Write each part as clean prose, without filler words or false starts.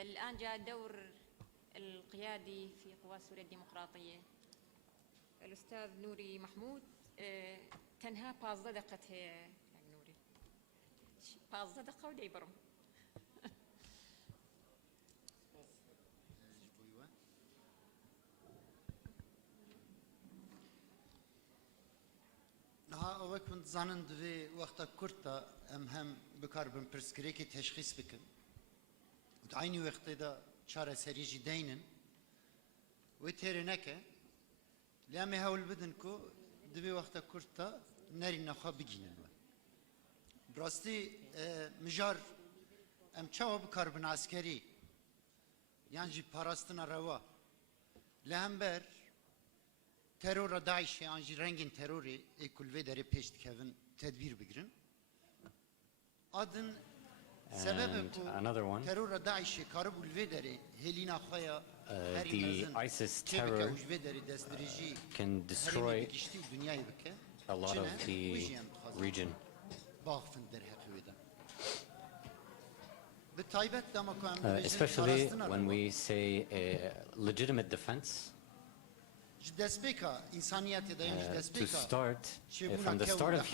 الآن جاء دور القيادي في قوى سوريا الديمقراطية الأستاذ نوري محمود. تنها 15 دقة هي نوري 15 دقة ودي برم. نها اوك من زانن دوی وقتا کرتا هم بکاربن پرسکریکی تشخیص بکن و عینی وقتی دا چاره سریجی دینن و تیره نکه لیامه هول بدن کو دوی وقتا کرتا نری نخوا بگینن و براستی مجار ام چاو بکاربن عسکری یعنی جی پاراستنا روا لهم بر terör DAEŞ'e anji rengin terörü ekulve deri peşt kevin tedbir bigirin. Adın sebebi bu terör DAEŞ'e karı bulve deri helina khaya the ISIS terror can destroy a lot of the region. Especially when we say legitimate defense. To start from the start of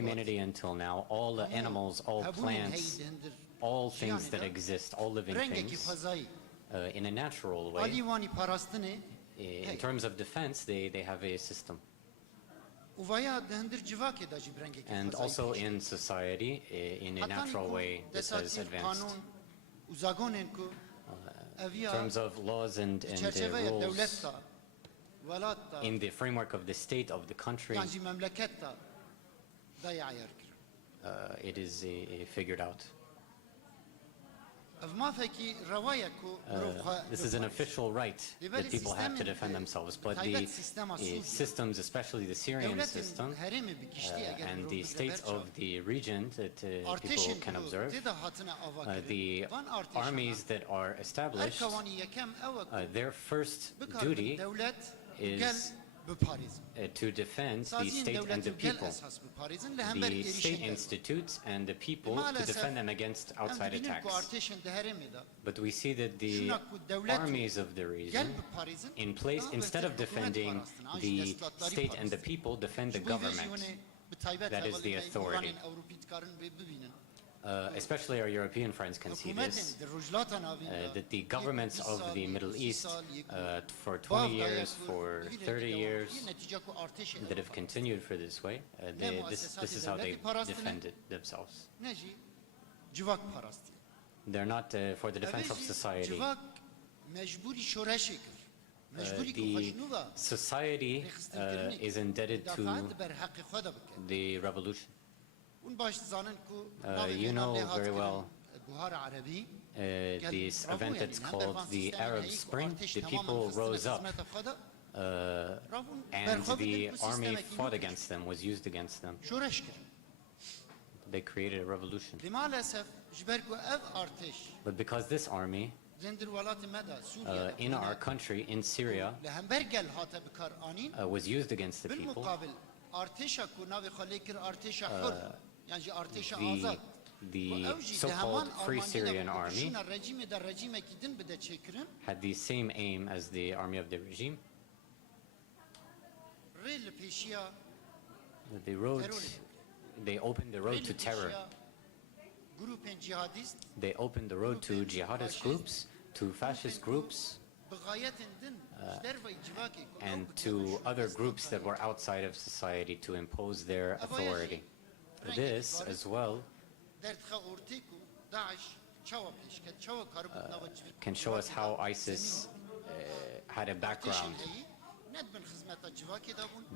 humanity until now, all the animals, all plants, all things that exist, all living things, in a natural way, in terms of defense, they have a system. And also in society, in a natural way, this has advanced. In terms of laws and rules, in the framework of the state of the country, it is figured out. This is an official right that people have to defend themselves, but the systems, especially the Syrian system, and the states of the region that people can observe, the armies that are established, their first duty is to defend the state and the people, the state institutes and the people to defend them against outside attacks. But we see that the armies of the region, instead of defending the state and the people, defend the government. That is the authority. Especially our European friends can see this, that the governments of the Middle East for 20 years, for 30 years, that have continued for this way, this is how they defended themselves. They're not for the defense of society. The society is indebted to the revolution. You know very well this event that's called the Arab Spring. The people rose up and the army fought against them, was used against them. They created a revolution. But because this army in our country, in Syria, was used against the people, the so-called Free Syrian Army had the same aim as the army of the regime. They opened the road to terror. They opened the road to jihadist groups, to fascist groups, and to other groups that were outside of society to impose their authority. This, as well, can show us how ISIS had a background.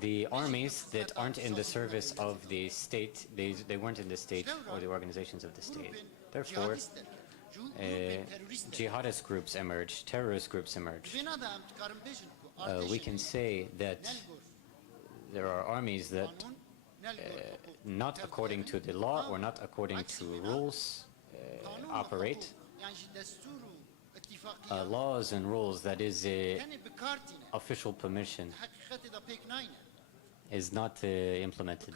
The armies that aren't in the service of the state, they weren't in the state or the organizations of the state. Therefore, jihadist groups emerged, terrorist groups emerged. We can say that there are armies that, not according to the law or not according to rules, operate. Laws and rules, that is official permission, is not implemented.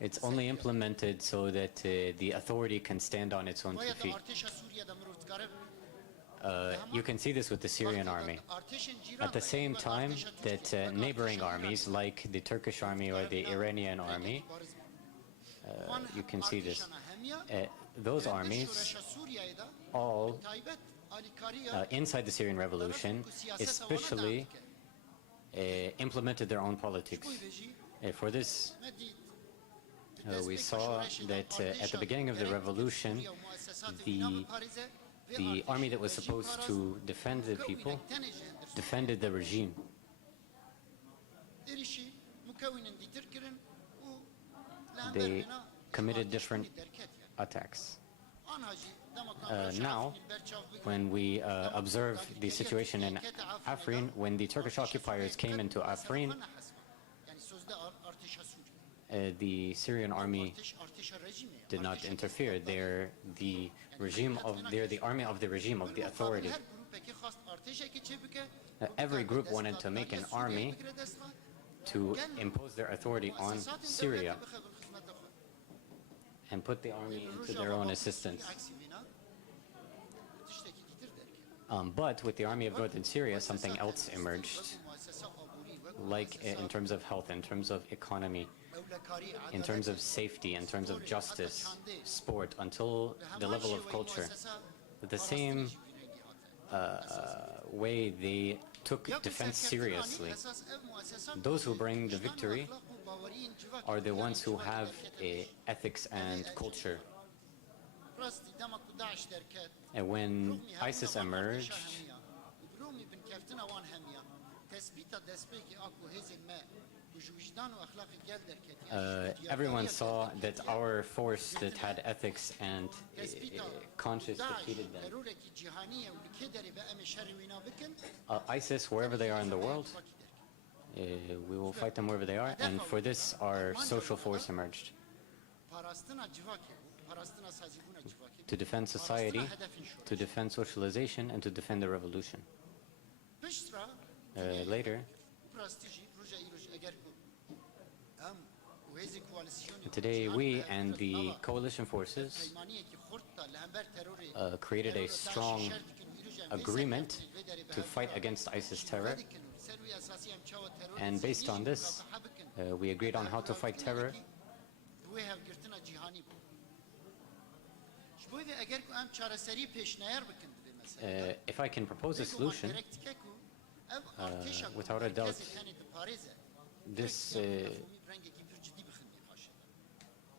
It's only implemented so that the authority can stand on its own two feet. You can see this with the Syrian army. At the same time that neighboring armies like the Turkish army or the Iranian army, you can see this. Those armies all inside the Syrian revolution especially implemented their own politics. For this, we saw that at the beginning of the revolution, the army that was supposed to defend the people defended the regime. They committed different attacks. Now, when we observe the situation in Afrin, when the Turkish occupiers came into Afrin, the Syrian army did not interfere. They're the army of the regime, of the authority. Every group wanted to make an army to impose their authority on Syria and put the army into their own assistance. But with the army of northern Syria, something else emerged, like in terms of health, in terms of economy, in terms of safety, in terms of justice, sport, until the level of culture. The same way they took defense seriously. Those who bring the victory are the ones who have ethics and culture. And when ISIS emerged, everyone saw that our force that had ethics and conscience defeated them. ISIS, wherever they are in the world, we will fight them wherever they are, and for this our social force emerged. To defend society, to defend socialization, and to defend the revolution. Later, today we and the coalition forces created a strong agreement to fight against ISIS terror, and based on this, we agreed on how to fight terror. If I can propose a solution, without a doubt, this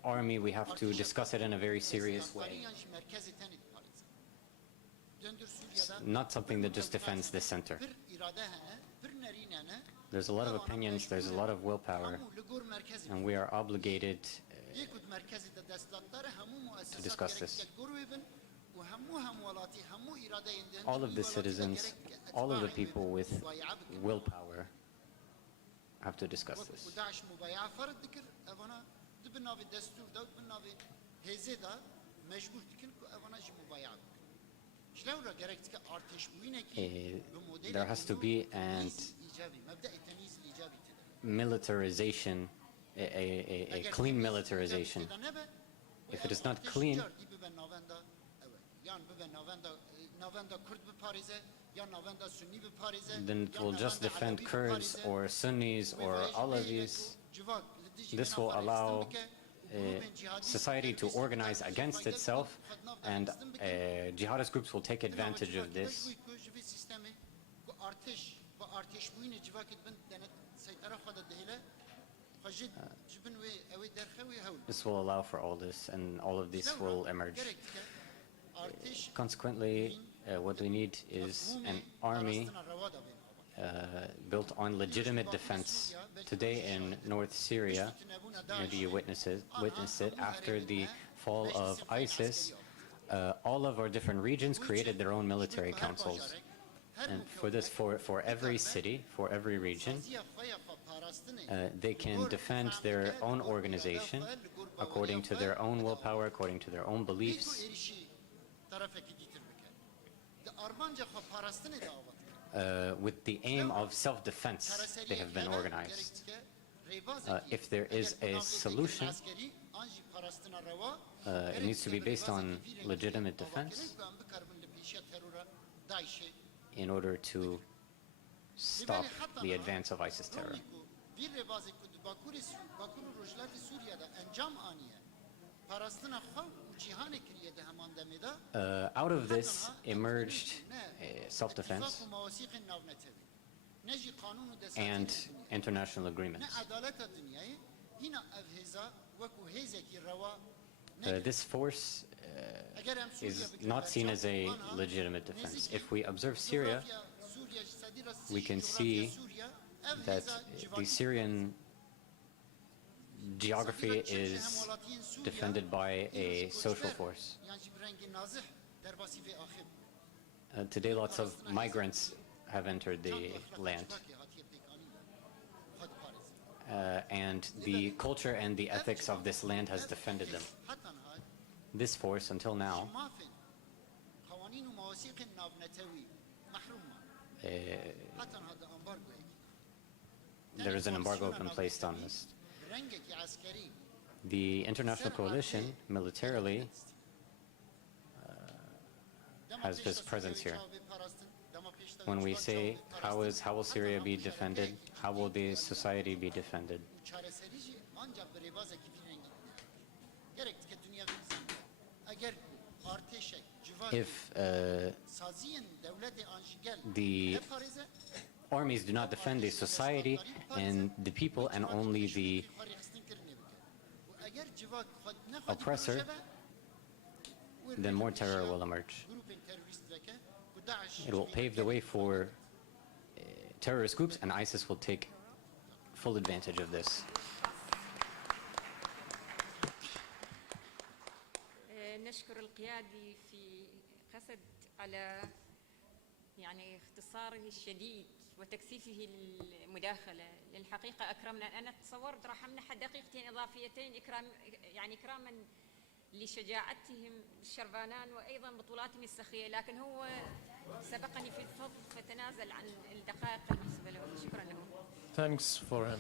army, we have to discuss it in a very serious way. It's not something that just defends the center. There's a lot of opinions, there's a lot of willpower, and we are obligated to discuss this. All of the citizens, all of the people with willpower have to discuss this. There has to be an militarization, a clean militarization. If it is not clean, then it will just defend Kurds or Sunnis or Alavis. This will allow society to organize against itself, and jihadist groups will take advantage of this. This will allow for all this, and all of this will emerge. Consequently, what we need is an army built on legitimate defense. Today in North Syria, maybe you witnessed it, after the fall of ISIS, all of our different regions created their own military councils. And for this, for every city, for every region, they can defend their own organization according to their own willpower, according to their own beliefs. With the aim of self-defense, they have been organized. if there is a solution, it needs to be based on legitimate defense in order to stop the advance of ISIS terror. Out of this emerged self-defense and international agreements. This force is not seen as a legitimate defense. If we observe Syria, we can see that the Syrian geography is defended by a social force. Today, lots of migrants have entered the land. And the culture and the ethics of this land has defended them. This force, until now, there is an embargo been placed on this. The international coalition, militarily, has this presence here. When we say, how will Syria be defended? How will the society be defended? If the armies do not defend the society and the people and only the oppressor, then more terror will emerge. It will pave the way for terrorist groups, and ISIS will take full advantage of this. نشكر القيادي في قصد على يعني اختصاره الشديد وتكثيفه للمداخلة. للحقيقة أكرمنا. أنا تصورت راح أمنح دقيقتين إضافيتين إكراما لشجاعتهم الشربانان وأيضا بطولاتهم السخية، لكن هو سبقني في الفضل فتنازل عن الدقائق المناسبة له. شكرا له. Thanks for him.